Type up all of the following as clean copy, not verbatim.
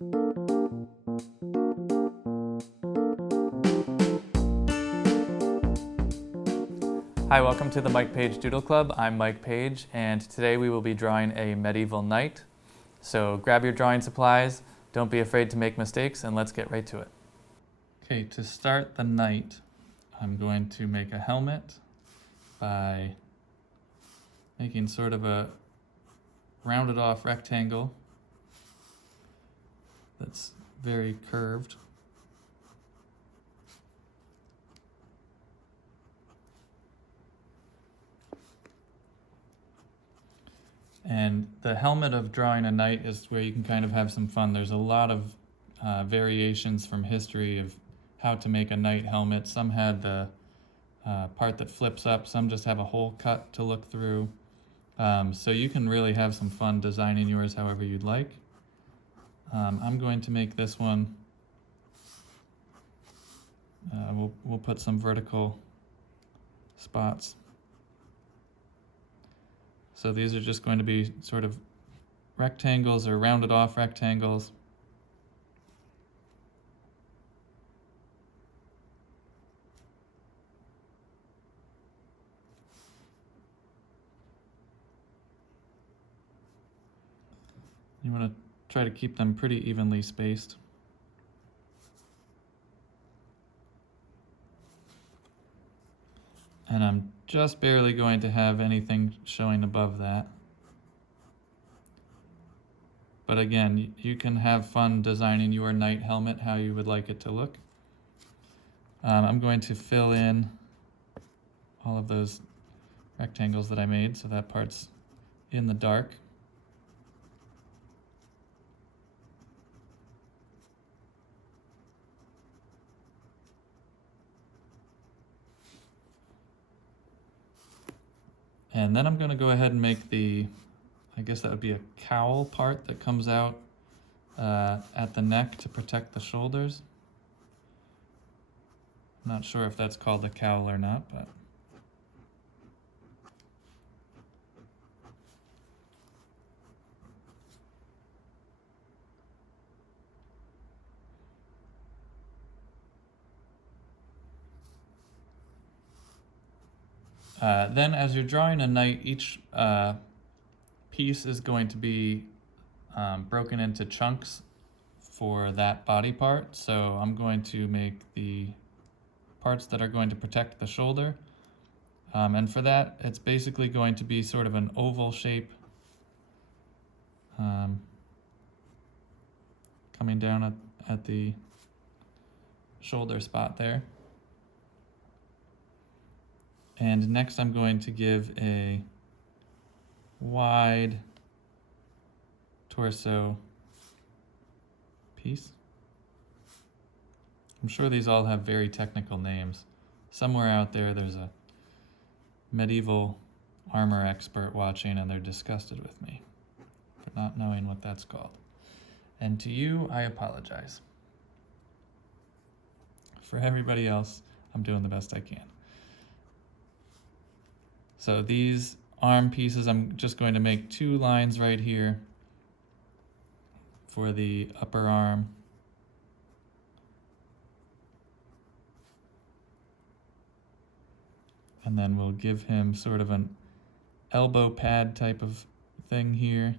Hi, welcome to the Paige Doodle Club. I'm Mike Paige, and today we will be drawing a medieval knight. So grab your drawing supplies, don't be afraid to make mistakes, and let's get right to it. Okay, to start the knight, I'm going to make a helmet by making sort of a rounded off rectangle that's very curved. And the helmet of drawing a knight is where you can kind of have some fun. There's a lot of variations from history of how to make a knight helmet. Some had the part that flips up, some just have a hole cut to look through. So you can really have some fun designing yours however you'd like. I'm going to make this one, we'll put some vertical spots. So these are just going to be sort of rectangles or rounded off rectangles. You want to try to keep them pretty evenly spaced. And I'm just barely going to have anything showing above that. But again, you can have fun designing your knight helmet how you would like it to look. I'm going to fill in all of those rectangles that I made, so that part's in the dark. And then I'm going to go ahead and make I guess that would be a cowl part that comes out at the neck to protect the shoulders. I'm not sure if that's called a cowl or not, but then as you're drawing a knight, each piece is going to be broken into chunks for that body part. So I'm going to make the parts that are going to protect the shoulder. And for that, it's basically going to be sort of an oval shape coming down at the shoulder spot there. And next I'm going to give a wide torso piece. I'm sure these all have very technical names. Somewhere out there there's a medieval armor expert watching and they're disgusted with me for not knowing what that's called. And to you, I apologize. For everybody else, I'm doing the best I can. So these arm pieces, I'm just going to make 2 lines right here for the upper arm. And then we'll give him sort of an elbow pad type of thing here.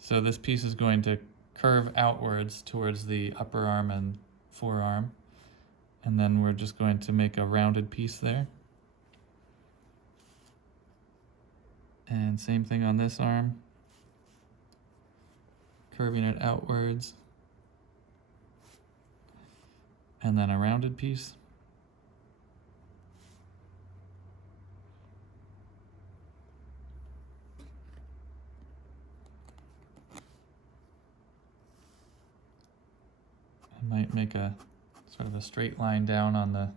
So this piece is going to curve outwards towards the upper arm and forearm. And then we're just going to make a rounded piece there. And same thing on this arm. Curving it outwards. And then a rounded piece. I might make a sort of a straight line down on the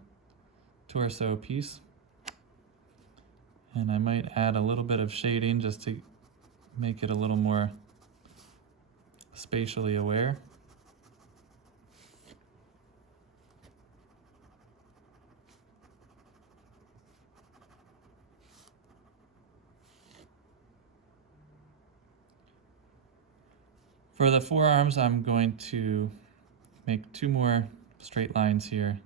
torso piece. And I might add a little bit of shading just to make it a little more spatially aware. For the forearms, I'm going to make 2 more straight lines here.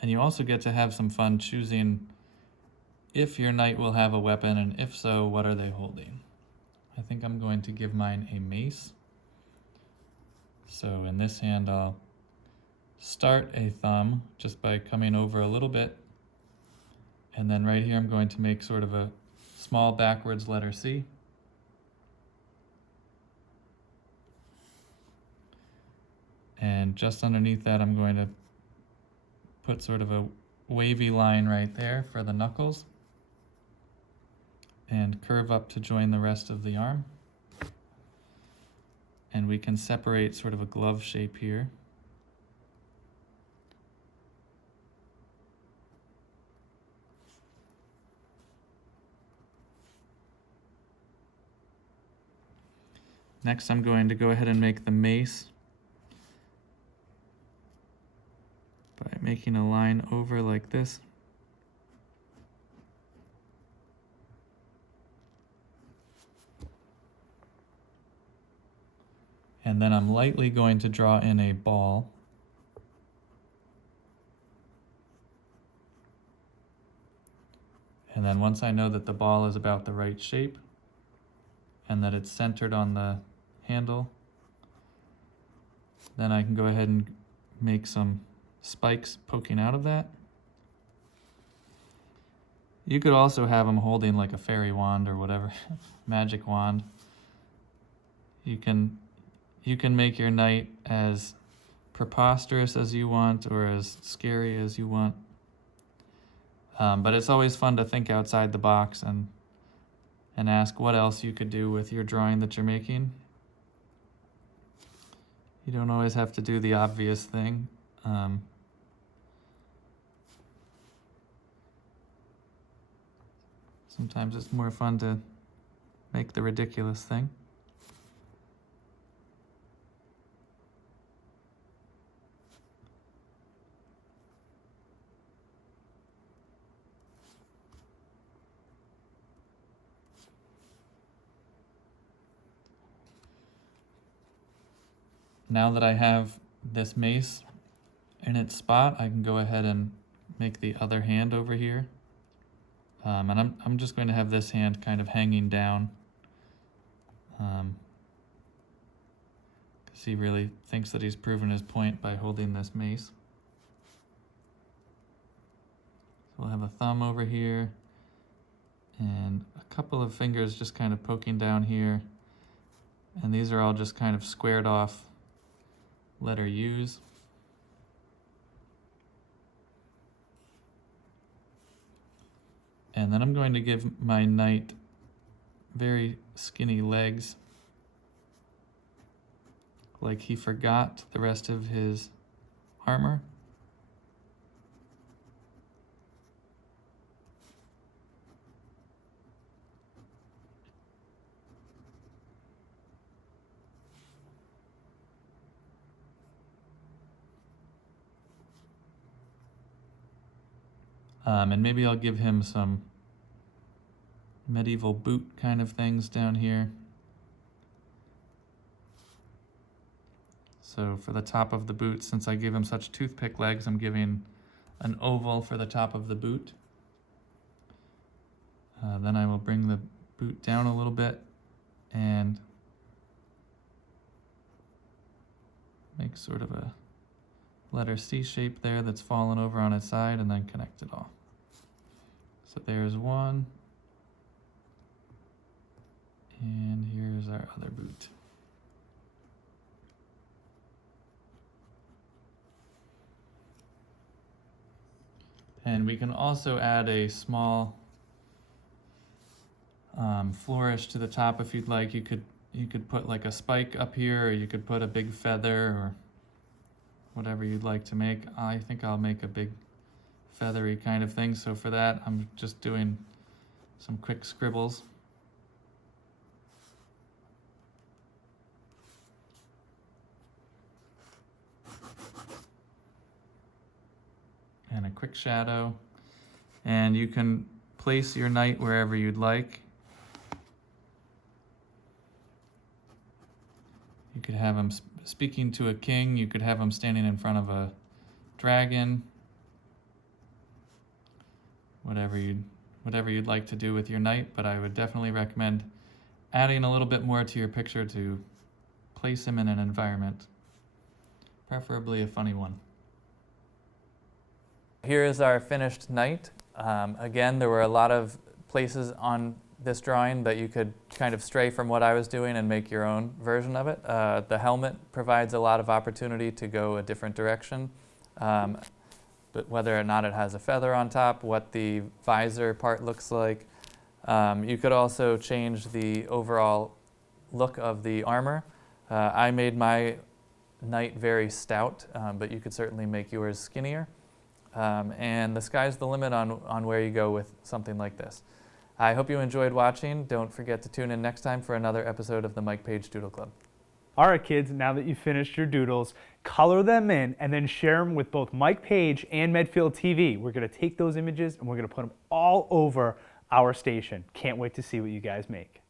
And you also get to have some fun choosing if your knight will have a weapon, and if so, what are they holding? I think I'm going to give mine a mace. So in this hand, I'll start a thumb just by coming over a little bit. And then right here, I'm going to make sort of a small backwards letter C. And just underneath that, I'm going to put sort of a wavy line right there for the knuckles and curve up to join the rest of the arm. And we can separate sort of a glove shape here. Next, I'm going to go ahead and make the mace by making a line over like this. And then I'm lightly going to draw in a ball. And then once I know that the ball is about the right shape and that it's centered on the handle, then I can go ahead and make some spikes poking out of that. You could also have them holding like a fairy wand or whatever, magic wand. You can make your knight as preposterous as you want or as scary as you want. But it's always fun to think outside the box and ask what else you could do with your drawing that you're making. You don't always have to do the obvious thing. Sometimes it's more fun to make the ridiculous thing. Now that I have this mace in its spot, I can go ahead and make the other hand over here. And I'm just going to have this hand kind of hanging down. Because he really thinks that he's proven his point by holding this mace. So we'll have a thumb over here and a couple of fingers just kind of poking down here. And these are all just kind of squared off letter U's. And then I'm going to give my knight very skinny legs, like he forgot the rest of his armor. And maybe I'll give him some medieval boot kind of things down here. So for the top of the boot, since I gave him such toothpick legs, I'm giving an oval for the top of the boot. Then I will bring the boot down a little bit and make sort of a letter C shape there that's fallen over on its side, and then connect it all. So there's one. And here's our other boot. And we can also add a small flourish to the top if you'd like. You could put like a spike up here, or you could put a big feather, or whatever you'd like to make. I think I'll make a big feathery kind of thing. So for that, I'm just doing some quick scribbles. And a quick shadow. And you can place your knight wherever you'd like. You could have him speaking to a king. You could have him standing in front of a dragon. Whatever you'd like to do with your knight, but I would definitely recommend adding a little bit more to your picture to place him in an environment, preferably a funny one. Here is our finished knight. Again, there were a lot of places on this drawing that you could kind of stray from what I was doing and make your own version of it. The helmet provides a lot of opportunity to go a different direction, but whether or not it has a feather on top, what the visor part looks like. You could also change the overall look of the armor. I made my knight very stout, but you could certainly make yours skinnier. And the sky's the limit on where you go with something like this. I hope you enjoyed watching. Don't forget to tune in next time for another episode of the Paige Doodle Club. All right, kids, now that you've finished your doodles, color them in and then share them with both Paige and Medfield TV. We're going to take those images and we're going to put them all over our station. Can't wait to see what you guys make.